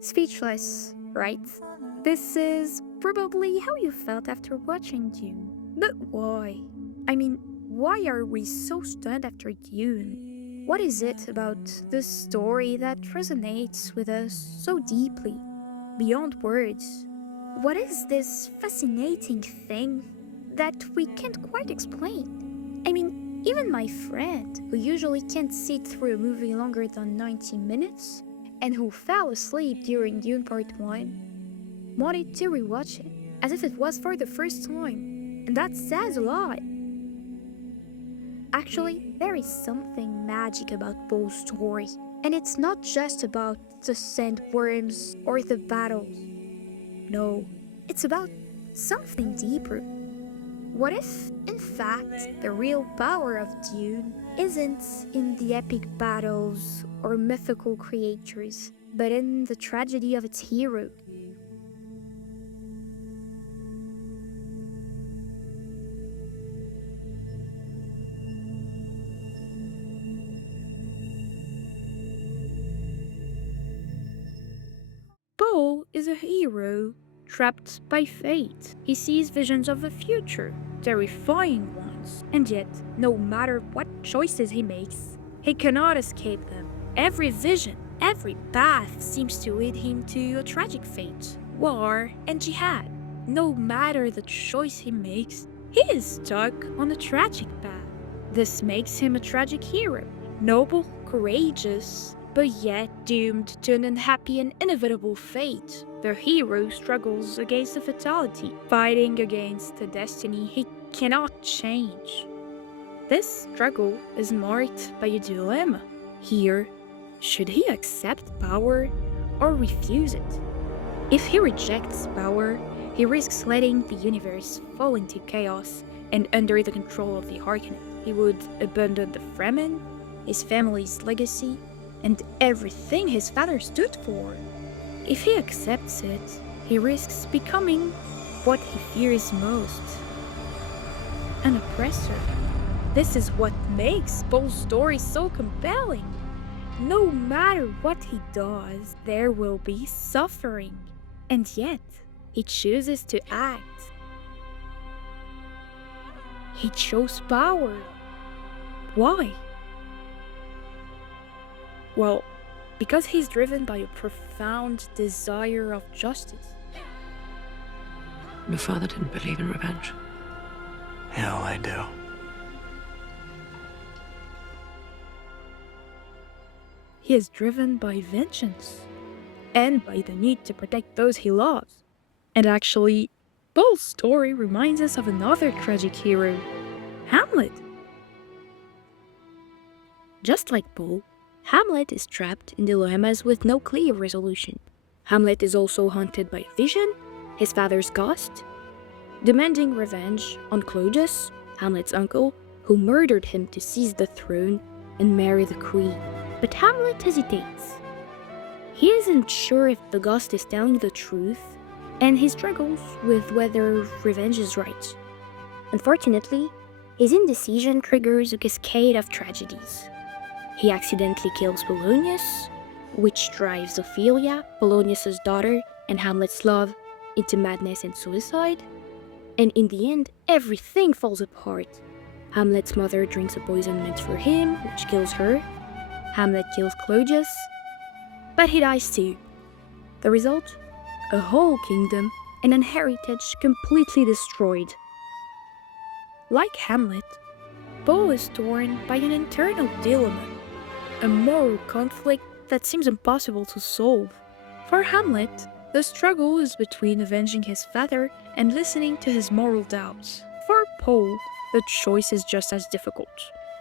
Speechless, right? This is probably how you felt after watching Dune. But why? I mean, why are we so stunned after Dune? What is it about this story that resonates with us so deeply, beyond words? What is this fascinating thing that we can't quite explain? I mean, even my friend, who usually can't sit through a movie longer than 90 minutes, and who fell asleep during Dune Part 1, wanted to rewatch it, as if it was for the first time. And that says a lot. Actually, there is something magic about Paul's story. And it's not just about the sandworms or the battles. No, it's about something deeper. What if, in fact, the real power of Dune isn't in the epic battles or mythical creatures, but in the tragedy of its hero? Paul is a hero trapped by fate. He sees visions of the future, terrifying ones, and yet, no matter what choices he makes, he cannot escape them. Every vision, every path seems to lead him to a tragic fate, war and jihad. No matter the choice he makes, he is stuck on a tragic path. This makes him a tragic hero, noble, courageous, but yet doomed to an unhappy and inevitable fate. The hero struggles against the fatality, fighting against a destiny he cannot change. This struggle is marked by a dilemma. Here, should he accept power or refuse it? If he rejects power, he risks letting the universe fall into chaos and under the control of the Harkonnen. He would abandon the Fremen, his family's legacy, and everything his father stood for. If he accepts it, he risks becoming what he fears most, an oppressor. This is what makes Paul's story so compelling. No matter what he does, there will be suffering, and yet he chooses to act. He chose power. Why? Well, because he's driven by a profound desire of justice. Your father didn't believe in revenge. Hell, I do. He is driven by vengeance and by the need to protect those he loves. And actually, Paul's story reminds us of another tragic hero, Hamlet. Just like Paul, Hamlet is trapped in dilemmas with no clear resolution. Hamlet is also haunted by vision, his father's ghost, demanding revenge on Claudius, Hamlet's uncle, who murdered him to seize the throne and marry the queen. But Hamlet hesitates. He isn't sure if the ghost is telling the truth, and he struggles with whether revenge is right. Unfortunately, his indecision triggers a cascade of tragedies. He accidentally kills Polonius, which drives Ophelia, Polonius's daughter, and Hamlet's love into madness and suicide. And in the end, everything falls apart. Hamlet's mother drinks a poison meant for him, which kills her. Hamlet kills Claudius, but he dies too. The result? A whole kingdom and an heritage completely destroyed. Like Hamlet, Paul is torn by an internal dilemma, a moral conflict that seems impossible to solve. For Hamlet, the struggle is between avenging his father and listening to his moral doubts. For Paul, the choice is just as difficult.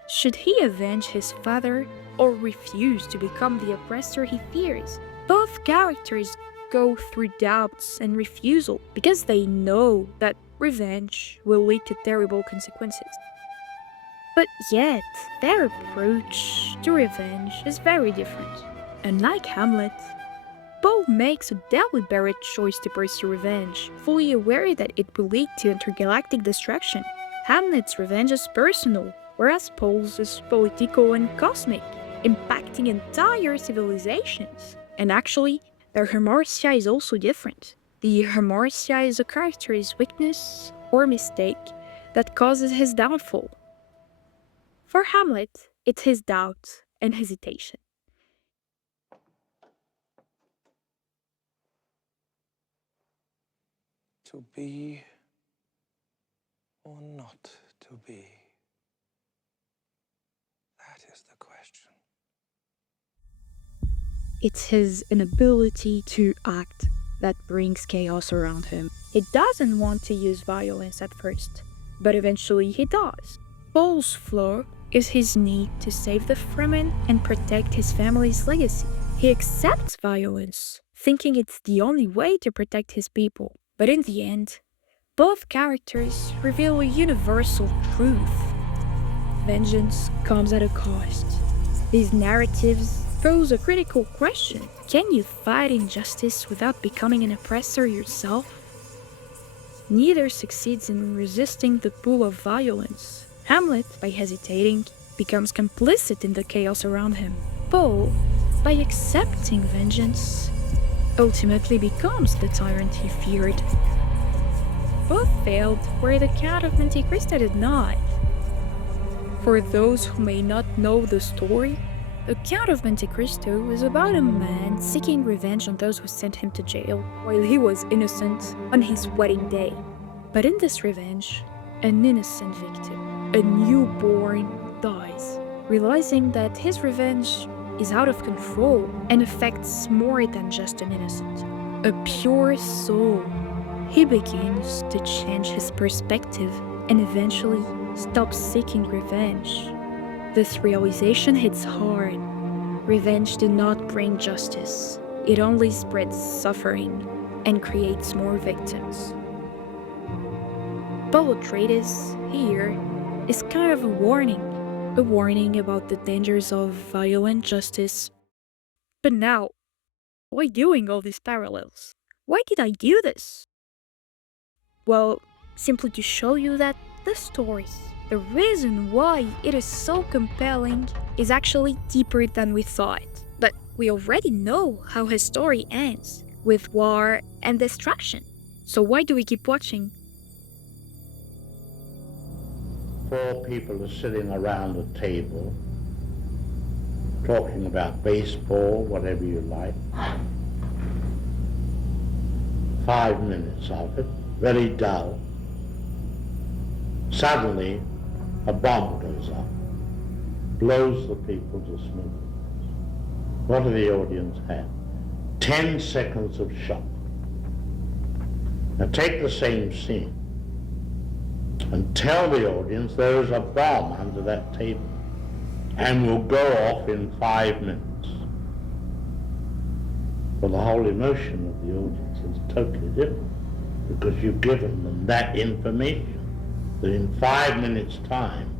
Should he avenge his father or refuse to become the oppressor he fears? Both characters go through doubts and refusal because they know that revenge will lead to terrible consequences. But yet, their approach to revenge is very different. Unlike Hamlet, Paul makes a deliberate choice to pursue revenge, fully aware that it will lead to intergalactic destruction. Hamlet's revenge is personal, whereas Paul's is political and cosmic, impacting entire civilizations. And actually, The hamartia is also different. The hamartia is a character's weakness or mistake that causes his downfall. For Hamlet, it's his doubt and hesitation. To be or not to be? That is the question. It's his inability to act that brings chaos around him. He doesn't want to use violence at first, but eventually he does. Paul's flaw is his need to save the Fremen and protect his family's legacy. He accepts violence, thinking it's the only way to protect his people. But in the end, both characters reveal a universal truth. Vengeance comes at a cost. These narratives pose a critical question. Can you fight injustice without becoming an oppressor yourself? Neither succeeds in resisting the pull of violence. Hamlet, by hesitating, becomes complicit in the chaos around him. Paul, by accepting vengeance, ultimately becomes the tyrant he feared. Both failed where the Count of Monte Cristo did not. For those who may not know the story, the Count of Monte Cristo is about a man seeking revenge on those who sent him to jail while he was innocent on his wedding day. But in this revenge, an innocent victim, a newborn, dies, realizing that his revenge is out of control and affects more than just an innocent, a pure soul. He begins to change his perspective and eventually stops seeking revenge. This realization hits hard. Revenge did not bring justice. It only spreads suffering and creates more victims. Paul Atreides here is kind of a warning about the dangers of violent justice. But now, why doing all these parallels? Why did I do this? Well, simply to show you that the story, the reason why it is so compelling, is actually deeper than we thought. But we already know how his story ends, with war and destruction. So why do we keep watching? 4 people are sitting around a table, talking about baseball, whatever you like. 5 minutes of it, very dull. Suddenly, a bomb goes up, blows the people to smithereens. What do the audience have? 10 seconds of shock. Now take the same scene and tell the audience there is a bomb under that table and will go off in 5 minutes. Well, the whole emotion of the audience is totally different because you've given them that information that in 5 minutes' time,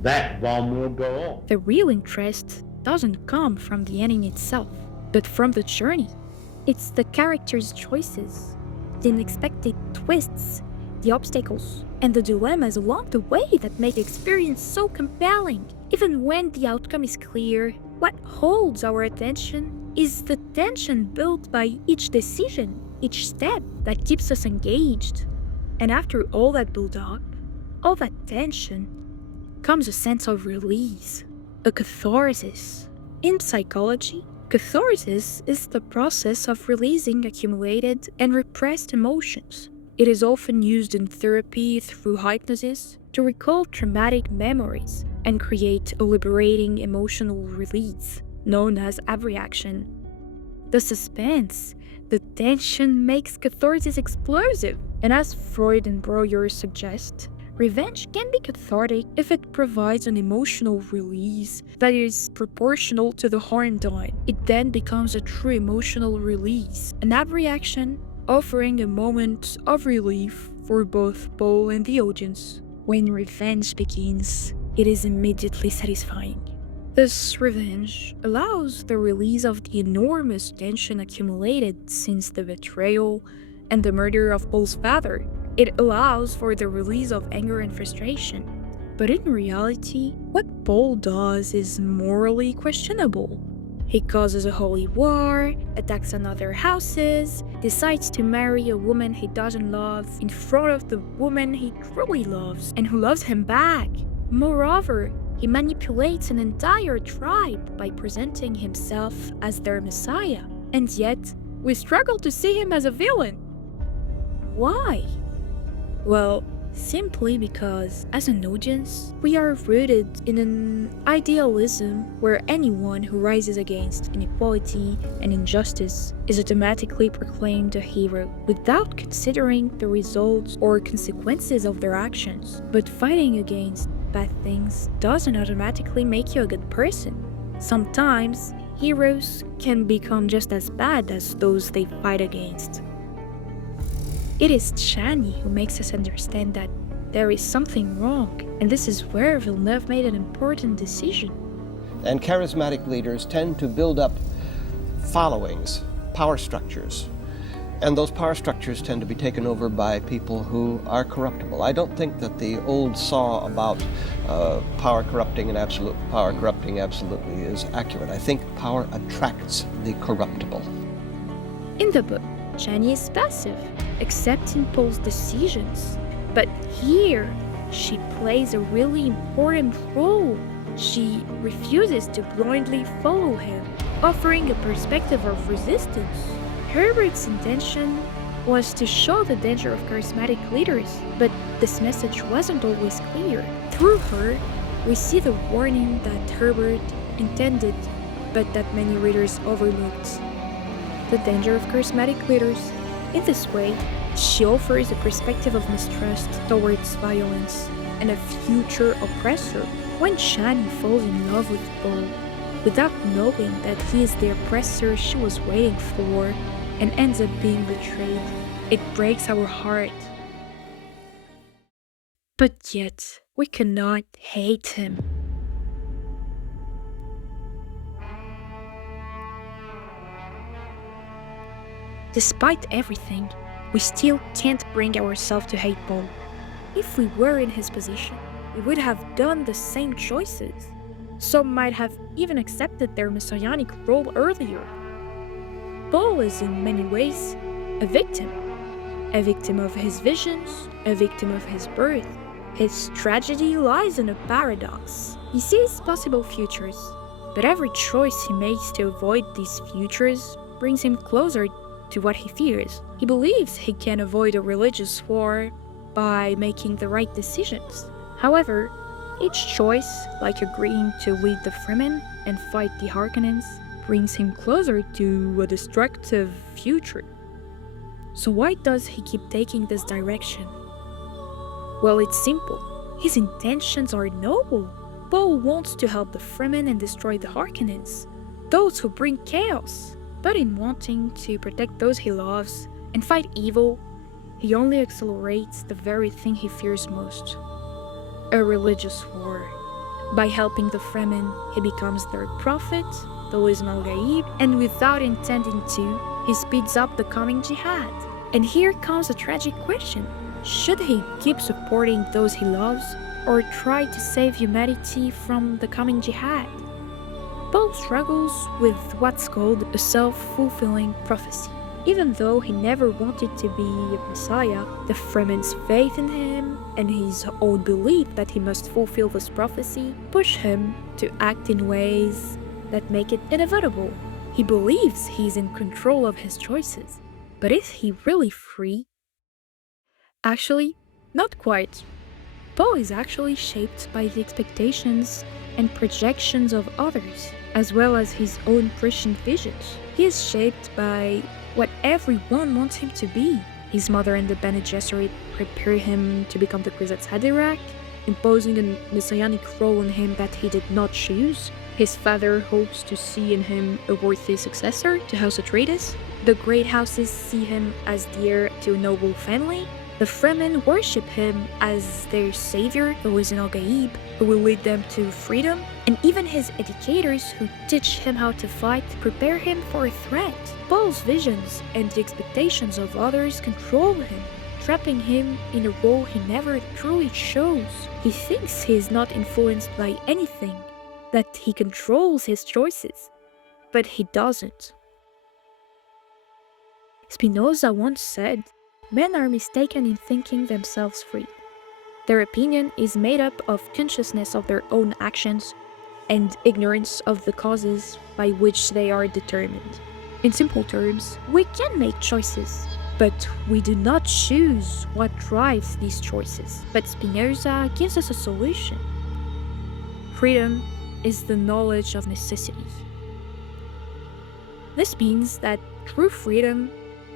that bomb will go off. The real interest doesn't come from the ending itself, but from the journey. It's the characters' choices, the unexpected twists, the obstacles, and the dilemmas along the way that make the experience so compelling. Even when the outcome is clear, what holds our attention is the tension built by each decision, each step that keeps us engaged. And after all that build-up, all that tension, comes a sense of release, a catharsis. In psychology, catharsis is the process of releasing accumulated and repressed emotions. It is often used in therapy through hypnosis to recall traumatic memories and create a liberating emotional release, known as abreaction. The suspense, the tension makes catharsis explosive, and as Freud and Breuer suggest, revenge can be cathartic if it provides an emotional release that is proportional to the harm done. It then becomes a true emotional release, an abreaction offering a moment of relief for both Paul and the audience. When revenge begins, it is immediately satisfying. This revenge allows the release of the enormous tension accumulated since the betrayal and the murder of Paul's father. It allows for the release of anger and frustration. But in reality, what Paul does is morally questionable. He causes a holy war, attacks another houses, decides to marry a woman he doesn't love in front of the woman he truly loves and who loves him back. Moreover, he manipulates an entire tribe by presenting himself as their messiah. And yet, we struggle to see him as a villain. Why? Well, simply because, as an audience, we are rooted in an idealism where anyone who rises against inequality and injustice is automatically proclaimed a hero without considering the results or consequences of their actions. But fighting against bad things doesn't automatically make you a good person. Sometimes, heroes can become just as bad as those they fight against. It is Chani who makes us understand that there is something wrong, and this is where Villeneuve made an important decision. And charismatic leaders tend to build up followings, power structures, and those power structures tend to be taken over by people who are corruptible. I don't think that the old saw about power corrupting and absolute power corrupting absolutely is accurate. I think power attracts the corruptible. In the book, Chani is passive, accepting Paul's decisions. But here, she plays a really important role. She refuses to blindly follow him, offering a perspective of resistance. Herbert's intention was to show the danger of charismatic leaders, but this message wasn't always clear. Through her, we see the warning that Herbert intended, but that many readers overlooked. The danger of charismatic leaders. In this way, she offers a perspective of mistrust towards violence and a future oppressor. When Chani falls in love with Paul, without knowing that he is the oppressor she was waiting for, and ends up being betrayed, it breaks our heart. But yet, we cannot hate him. Despite everything, we still can't bring ourselves to hate Paul. If we were in his position, we would have done the same choices. Some might have even accepted their messianic role earlier. Paul is in many ways a victim of his visions, a victim of his birth. His tragedy lies in a paradox. He sees possible futures, but every choice he makes to avoid these futures brings him closer to what he fears. He believes he can avoid a religious war by making the right decisions. However, each choice, like agreeing to lead the Fremen and fight the Harkonnens, brings him closer to a destructive future. So why does he keep taking this direction? Well, it's simple. His intentions are noble. Paul wants to help the Fremen and destroy the Harkonnens, those who bring chaos. But in wanting to protect those he loves and fight evil, he only accelerates the very thing he fears most: a religious war. By helping the Fremen, he becomes their prophet, the Lisan al-Gaib, and without intending to, he speeds up the coming jihad. And here comes a tragic question. Should he keep supporting those he loves, or try to save humanity from the coming jihad? Paul struggles with what's called a self-fulfilling prophecy. Even though he never wanted to be a messiah, the Fremen's faith in him and his own belief that he must fulfill this prophecy push him to act in ways that make it inevitable. He believes he's in control of his choices. But is he really free? Actually, not quite. Paul is actually shaped by the expectations and projections of others, as well as his own Christian visions. He is shaped by what everyone wants him to be. His mother and the Bene Gesserit prepare him to become the Kwisatz Haderach, imposing a messianic role on him that he did not choose. His father hopes to see in him a worthy successor to House Atreides. The great houses see him as the heir to a noble family. The Fremen worship him as their savior, the Lisan al-Gaib, who will lead them to freedom. And even his educators, who teach him how to fight, prepare him for a threat. Paul's visions and the expectations of others control him, trapping him in a role he never truly chose. He thinks he is not influenced by anything, that he controls his choices. but he doesn't. Spinoza once said, "Men are mistaken in thinking themselves free. Their opinion is made up of consciousness of their own actions and ignorance of the causes by which they are determined." In simple terms, we can make choices, but we do not choose what drives these choices. But Spinoza gives us a solution. Freedom is the knowledge of necessity. This means that true freedom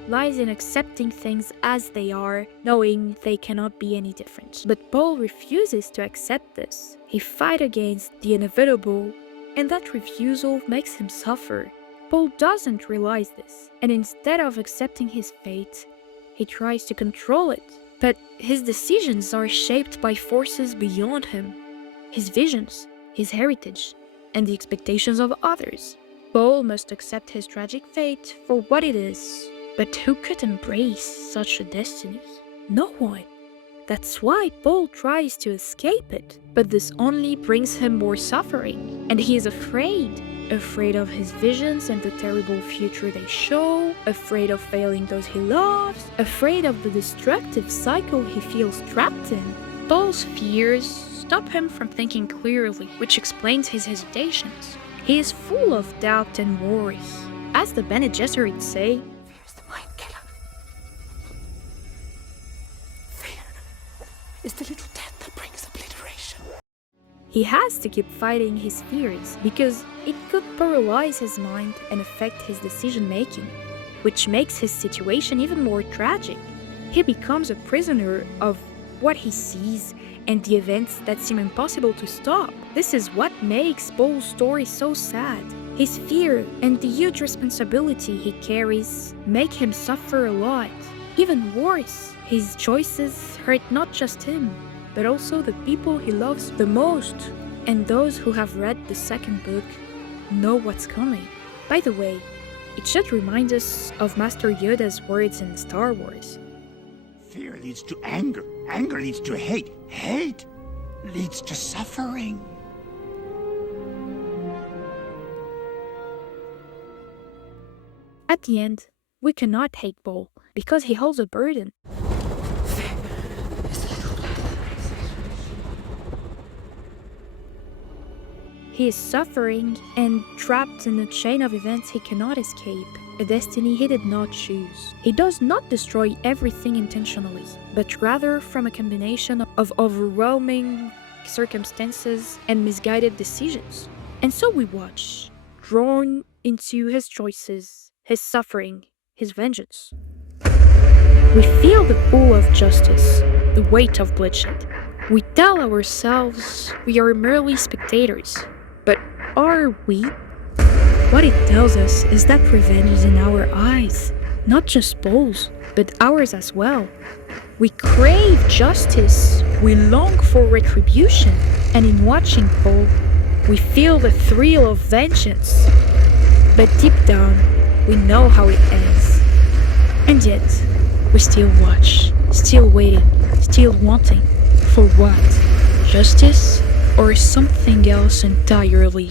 lies in accepting things as they are, knowing they cannot be any different. But Paul refuses to accept this. He fights against the inevitable, and that refusal makes him suffer. Paul doesn't realize this, and instead of accepting his fate, he tries to control it. But his decisions are shaped by forces beyond him, his visions, his heritage, and the expectations of others. Paul must accept his tragic fate for what it is. But who could embrace such a destiny? No one. That's why Paul tries to escape it. But this only brings him more suffering, and he is afraid. Afraid of his visions and the terrible future they show, afraid of failing those he loves, afraid of the destructive cycle he feels trapped in. Paul's fears stop him from thinking clearly, which explains his hesitations. He is full of doubt and worry. As the Bene Gesserit say, is the little death that brings obliteration. he has to keep fighting his fears because it could paralyze his mind and affect his decision-making, which makes his situation even more tragic. He becomes a prisoner of what he sees and the events that seem impossible to stop. This is what makes Paul's story so sad. His fear and the huge responsibility he carries make him suffer a lot. Even worse, his choices hurt not just him, but also the people he loves the most. And those who have read the second book know what's coming. By the way, it should remind us of Master Yoda's words in Star Wars. Fear leads to anger. Anger leads to hate. Hate leads to suffering. At the end, we cannot hate Paul because he holds a burden. He is suffering and trapped in a chain of events he cannot escape, a destiny he did not choose. He does not destroy everything intentionally, but rather from a combination of overwhelming circumstances and misguided decisions. And so we watch, drawn into his choices, his suffering, his vengeance. We feel the pull of justice, the weight of bloodshed. We tell ourselves we are merely spectators. But are we? What it tells us is that revenge is in our eyes, not just Paul's, but ours as well. We crave justice, we long for retribution, and in watching Paul, we feel the thrill of vengeance. But deep down, we know how it ends. And yet, we still watch, still waiting, still wanting. For what? Justice? Or something else entirely?